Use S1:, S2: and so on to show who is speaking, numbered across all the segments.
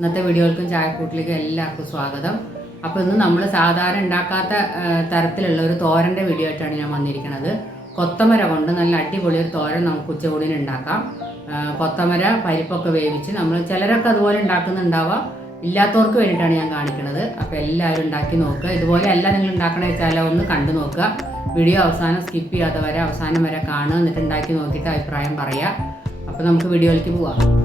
S1: ഇന്നത്തെ വീഡിയോകൾക്കും ചായക്കൂട്ടിലേക്കും എല്ലാവർക്കും സ്വാഗതം. അപ്പോൾ ഇന്ന് നമ്മൾ സാധാരണ ഉണ്ടാക്കാത്ത തരത്തിലുള്ള ഒരു തോരന്റെ വീഡിയോ ആയിട്ടാണ് ഞാൻ വന്നിരിക്കുന്നത്. കൊത്തമര കൊണ്ട് നല്ല അടിപൊളി ഒരു തോരൻ നമുക്ക് ഉച്ചകൂടിന് ഉണ്ടാക്കാം. കൊത്തമര പരിപ്പൊക്കെ വേവിച്ച് നമ്മൾ ചിലരൊക്കെ അതുപോലെ ഉണ്ടാക്കുന്നുണ്ടാവാം. ഇല്ലാത്തവർക്ക് വേണ്ടിയിട്ടാണ് ഞാൻ കാണിക്കുന്നത്. അപ്പോൾ എല്ലാവരും ഉണ്ടാക്കി നോക്കുക. ഇതുപോലെ അല്ല നിങ്ങൾ ഉണ്ടാക്കണ വെച്ചാൽ ഒന്ന് കണ്ടു നോക്കുക. വീഡിയോ അവസാനം സ്കിപ്പ് ചെയ്യാതെ വരെ അവസാനം വരെ കാണുക. എന്നിട്ട് ഉണ്ടാക്കി നോക്കിയിട്ട് അഭിപ്രായം പറയുക. അപ്പോൾ നമുക്ക് വീഡിയോയിലേക്ക് പോവാം.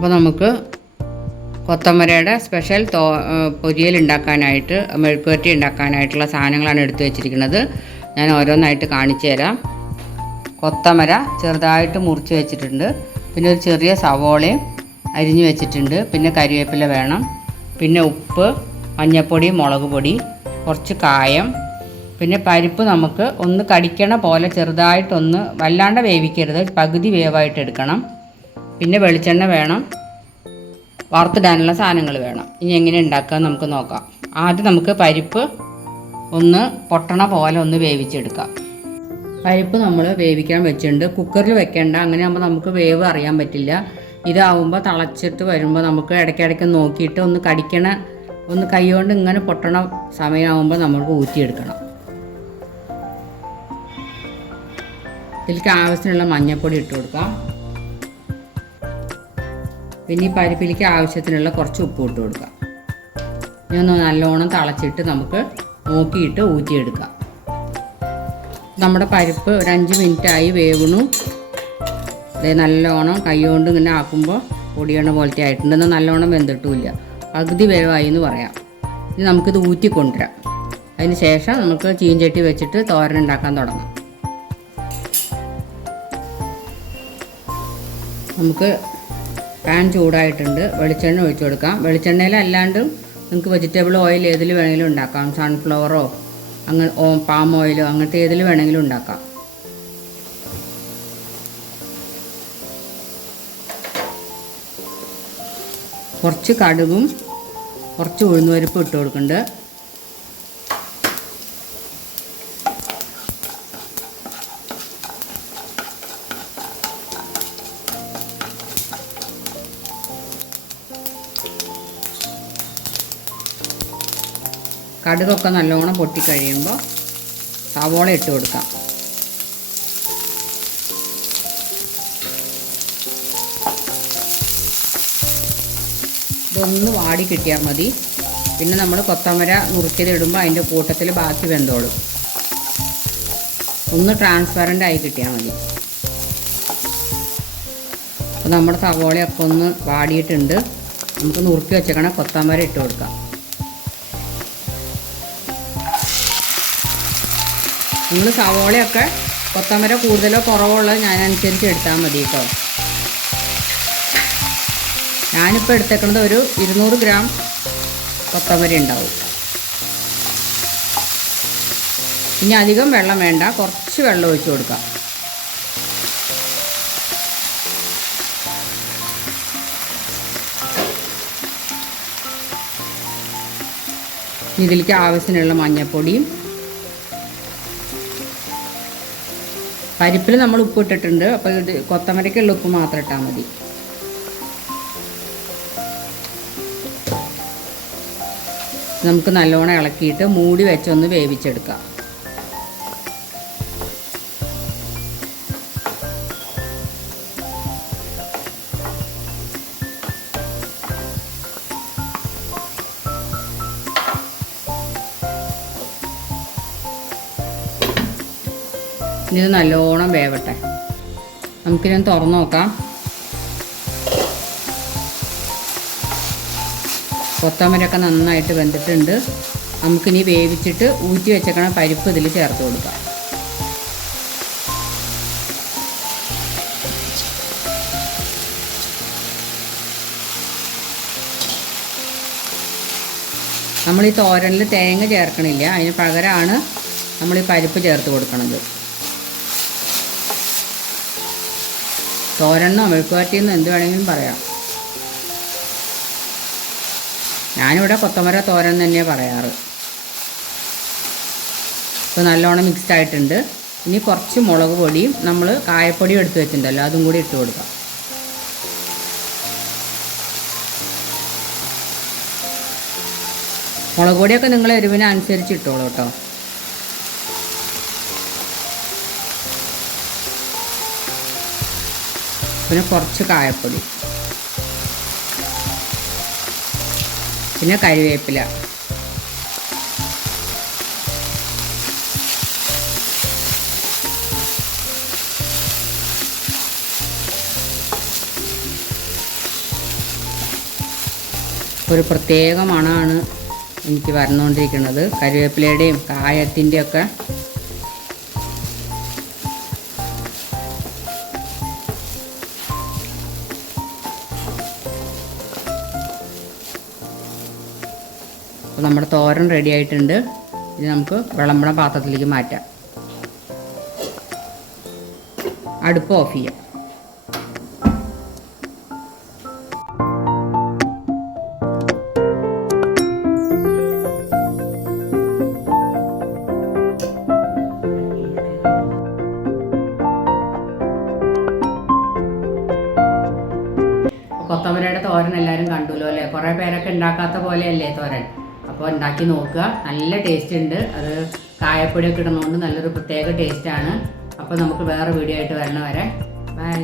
S1: അപ്പോൾ നമുക്ക് കൊത്തമരയുടെ സ്പെഷ്യൽ തോ പൊരിയൽ ഉണ്ടാക്കാനായിട്ട് മെഴുക്കുവരട്ടി ഉണ്ടാക്കാനായിട്ടുള്ള സാധനങ്ങളാണ് എടുത്തു വെച്ചിരിക്കുന്നത്. ഞാൻ ഓരോന്നായിട്ട് കാണിച്ചു തരാം. കൊത്തമര ചെറുതായിട്ട് മുറിച്ച് വെച്ചിട്ടുണ്ട്. പിന്നെ ഒരു ചെറിയ സവോളയും അരിഞ്ഞു വെച്ചിട്ടുണ്ട്. പിന്നെ കരിവേപ്പില വേണം. പിന്നെ ഉപ്പ് മഞ്ഞൾപ്പൊടി മുളക് പൊടി കുറച്ച് കായം. പിന്നെ പരിപ്പ് നമുക്ക് ഒന്ന് കടിക്കണ പോലെ ചെറുതായിട്ടൊന്ന് വല്ലാണ്ട് വേവിക്കരുത്. പകുതി വേവായിട്ട് എടുക്കണം. പിന്നെ വെളിച്ചെണ്ണ വേണം. വറുത്തിടാനുള്ള സാധനങ്ങൾ വേണം. ഇനി എങ്ങനെ ഉണ്ടാക്കുക നമുക്ക് നോക്കാം. ആദ്യം നമുക്ക് പരിപ്പ് ഒന്ന് പൊട്ടണ പോലെ ഒന്ന് വേവിച്ചെടുക്കാം. പരിപ്പ് നമ്മൾ വേവിക്കാൻ വെച്ചിട്ടുണ്ട്. കുക്കറിൽ വെക്കേണ്ട. അങ്ങനെ ആകുമ്പോൾ നമുക്ക് വേവ് അറിയാൻ പറ്റില്ല. ഇതാവുമ്പോൾ തിളച്ചിട്ട് വരുമ്പോൾ നമുക്ക് ഇടയ്ക്കിടയ്ക്ക് നോക്കിയിട്ട് ഒന്ന് കടിക്കണ ഒന്ന് കൈകൊണ്ട് ഇങ്ങനെ പൊട്ടണ സമയമാകുമ്പോൾ നമുക്ക് ഊറ്റിയെടുക്കണം. ഇതിലേക്ക് ആവശ്യത്തിനുള്ള മഞ്ഞൾപ്പൊടി ഇട്ട് കൊടുക്കാം. പിന്നെ ഈ പരിപ്പിലേക്ക് ആവശ്യത്തിനുള്ള കുറച്ച് ഉപ്പ് ഇട്ട് കൊടുക്കാം. ഇനി ഒന്ന് നല്ലോണം തളച്ചിട്ട് നമുക്ക് നോക്കിയിട്ട് ഊറ്റിയെടുക്കാം. നമ്മുടെ പരിപ്പ് ഒരു അഞ്ച് മിനിറ്റായി വേവണു അതേ നല്ലോണം കൈകൊണ്ട് ഇങ്ങനെ ആക്കുമ്പോൾ പൊടിയണ പോലത്തെ ആയിട്ടുണ്ട്. എന്നാൽ നല്ലോണം വെന്തിട്ടുമില്ല. പകുതി വേവായി എന്ന് പറയാം. ഇനി നമുക്കിത് ഊറ്റിക്കൊണ്ടുവരാം. അതിന് ശേഷം നമുക്ക് ചീഞ്ചട്ടി വെച്ചിട്ട് തോരൻ ഉണ്ടാക്കാൻ തുടങ്ങാം. നമുക്ക് പാൻ ചൂടായിട്ടുണ്ട്. വെളിച്ചെണ്ണ ഒഴിച്ചു കൊടുക്കാം. വെളിച്ചെണ്ണയിൽ അല്ലാണ്ട് നിങ്ങൾക്ക് വെജിറ്റബിൾ ഓയിൽ ഏതിൽ വേണമെങ്കിലും ഉണ്ടാക്കാം. സൺഫ്ലവറോ അങ്ങനെ പാം ഓയിലോ അങ്ങനത്തെ ഏതിൽ വേണമെങ്കിലും ഉണ്ടാക്കാം. കുറച്ച് കടുകും കുറച്ച് ഉഴുന്നുപരിപ്പ് ഇട്ട് കൊടുക്കുന്നുണ്ട്. കടുകൊക്കെ നല്ലോണം പൊട്ടിക്കഴിയുമ്പോൾ സവോള ഇട്ട് കൊടുക്കാം. ഇതൊന്ന് വാടി കിട്ടിയാൽ മതി. പിന്നെ നമ്മൾ കൊത്തമര നുറുക്കിയതിടുമ്പോൾ അതിന്റെ കൂട്ടത്തിൽ ബാക്കി വെന്തോളും. ഒന്ന് ട്രാൻസ്പെറന്റ് ആയി കിട്ടിയാൽ മതി. അപ്പോൾ നമ്മുടെ സവോളയൊക്കെ ഒന്ന് വാടിയിട്ടുണ്ട്. നമുക്ക് നുറുക്കി വെച്ചേക്കണ കൊത്തമര ഇട്ട് കൊടുക്കാം. നിങ്ങൾ സവോളയൊക്കെ കൊത്തമര കൂടുതലോ കുറവോ ഉള്ളത് ഞാനനുസരിച്ച് എടുത്താൽ മതി കേട്ടോ. ഞാനിപ്പോൾ എടുത്തേക്കുന്നത് ഒരു ഇരുന്നൂറ് ഗ്രാം കൊത്തമര ഉണ്ടാവും. ഇനി അധികം വെള്ളം വേണ്ട കുറച്ച് വെള്ളം ഒഴിച്ച് കൊടുക്കാം. ഇതിലേക്ക് ആവശ്യത്തിനുള്ള മഞ്ഞൾപ്പൊടിയും പരിപ്പിൽ നമ്മൾ ഉപ്പ് ഇട്ടിട്ടുണ്ട്. അപ്പോൾ ഇത് കൊത്തമരയ്ക്കുള്ള ഉപ്പ് മാത്രം ഇട്ടാൽ മതി. നമുക്ക് നല്ലോണം ഇളക്കിയിട്ട് മൂടി വെച്ചൊന്ന് വേവിച്ചെടുക്കാം. ഇത് നല്ലോണം വേവട്ടെ. നമുക്കിനി തുറന്നു നോക്കാം. കൊത്തമരൊക്കെ നന്നായിട്ട് വെന്തിട്ടുണ്ട്. നമുക്കിനി വേവിച്ചിട്ട് ഊറ്റി വെച്ചേക്കണ പരിപ്പ് ഇതിൽ ചേർത്ത് കൊടുക്കാം. നമ്മൾ ഈ തോരനിൽ തേങ്ങ ചേർക്കണില്ല. അതിന് പകരമാണ് നമ്മൾ ഈ പരിപ്പ് ചേർത്ത് കൊടുക്കണത്. തോരണ്ണോ മെഴുക്കുവാറ്റിയെന്നോ എന്ത് വേണമെങ്കിലും പറയാം. ഞാനിവിടെ കൊത്തമര തോരൻ തന്നെയാണ് പറയാറ്. ഇപ്പോൾ നല്ലോണം മിക്സ്ഡ് ആയിട്ടുണ്ട്. ഇനി കുറച്ച് മുളക് പൊടിയും നമ്മൾ കായപ്പൊടിയും എടുത്ത് വെച്ചിട്ടുണ്ടല്ലോ അതും കൂടി ഇട്ട് കൊടുക്കാം. മുളക് പൊടിയൊക്കെ നിങ്ങൾ എരിവിനനുസരിച്ച് ഇട്ടോളൂ കേട്ടോ. പിന്നെ കുറച്ച് കായപ്പൊടി. പിന്നെ കരിവേപ്പില. ഒരു പ്രത്യേക മണമാണ് എനിക്ക് വന്നുകൊണ്ടിരിക്കുന്നത് കരിവേപ്പിലയുടെയും കായത്തിന്റെയും അപ്പോൾ നമ്മുടെ തോരൻ റെഡി ആയിട്ടുണ്ട്. ഇനി നമുക്ക് വിളമ്പണ പാത്രത്തിലേക്ക് മാറ്റാം. അടുപ്പ് ഓഫ് ചെയ്യാം. കൊത്തമരയുടെ തോരൻ എല്ലാവരും കണ്ടുല്ലോ അല്ലേ? കുറേ പേരൊക്കെ ഉണ്ടാക്കാത്ത പോലെയല്ലേ തോരൻ? അപ്പോൾ ഉണ്ടാക്കി നോക്കുക. നല്ല ടേസ്റ്റ് ഉണ്ട്. അത് കായപ്പൊടിയൊക്കെ ഇടുന്നതുകൊണ്ട് നല്ലൊരു പ്രത്യേക ടേസ്റ്റാണ് അപ്പോൾ നമുക്ക് വേറെ വീഡിയോ ആയിട്ട് വരണ വരെ. ബൈ